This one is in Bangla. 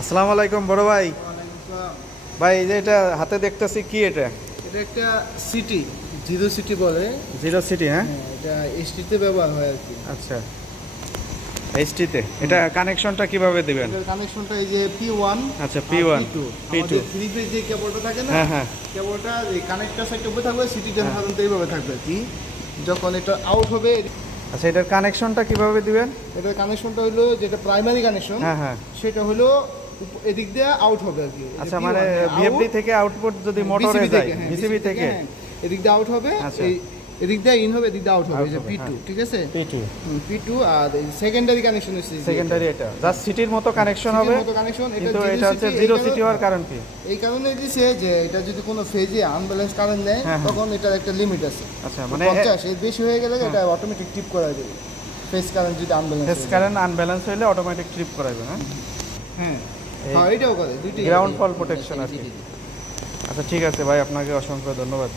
আসসালামু আলাইকুম বড় ভাই। ওয়ালাইকুম আসসালাম। ভাই এই যে এটা হাতে দেখতেছি কি এটা? এটা একটা সিটি, জিরো সিটি বলে। জিরো সিটি, হ্যাঁ? হ্যাঁ, এটা এসটিতে ব্যবহার হয় আর কি। আচ্ছা, এইচটিতে এটা কানেকশনটা কিভাবে দিবেন? এটার কানেকশনটা এই যে P1, আচ্ছা, P1, P2, P2, আমাদের থ্রি ফেজ যে কেবলটা থাকে না, হ্যাঁ হ্যাঁ কেবলটা এই কানেক্টর সাইডটা উপরে থাকবে, সিটিটা সাধারণত এইভাবে থাকবে আর কি। যখন এটা আউট হবে, আচ্ছা, এটার কানেকশনটা কিভাবে দিবেন? এটার কানেকশনটা হলো যেটা প্রাইমারি কানেকশন, হ্যাঁ হ্যাঁ সেটা হলো এদিক দিয়ে আউট হবে আর কি। এই যে আচ্ছা, P1, মানে হ্যাঁ, ভিএফডি out, থেকে আউটপুট যদি হ্যাঁ, মোটরে BCB যায়, থেকে, হ্যাঁ, বিসিবি থেকে, হ্যাঁ, এদিক দিয়ে আউট হবে, আচ্ছা। এদিক দিয়ে ইন হবে, এদিক দিয়ে আউট হবে, এই যে Out হবে, P2, হ্যাঁ। ঠিক আছে। P2 P2 আর সেকেন্ডারি কানেকশন হচ্ছে সেকেন্ডারি, এটা জাস্ট সিটির মতো কানেকশন হবে, কানেকশন। কিন্তু এটা হচ্ছে জিরো সিটি হওয়ার কারণ কি? এই কারণে দিছে যে এটা যদি কোনো ফেজে আনব্যালেন্স কারেন্ট নেয়, হ্যাঁ, হ্যাঁ। তখন এটার একটা লিমিট আছে। আচ্ছা, মানে 50 এর বেশি হয়ে গেলে এটা অটোমেটিক টিপ করা যাবে, ফেজ কারেন্ট যদি আনব্যালেন্স ফেস কারেন্ট আনব্যালেন্স হলে অটোমেটিক ট্রিপ করাবে, হ্যাঁ? হ্যাঁ হ্যাঁ, এটাও করে দুইটাই। গ্রাউন্ড ফল প্রোটেকশন আর কি। আচ্ছা, ঠিক আছে ভাই, আপনাকে অসংখ্য ধন্যবাদ।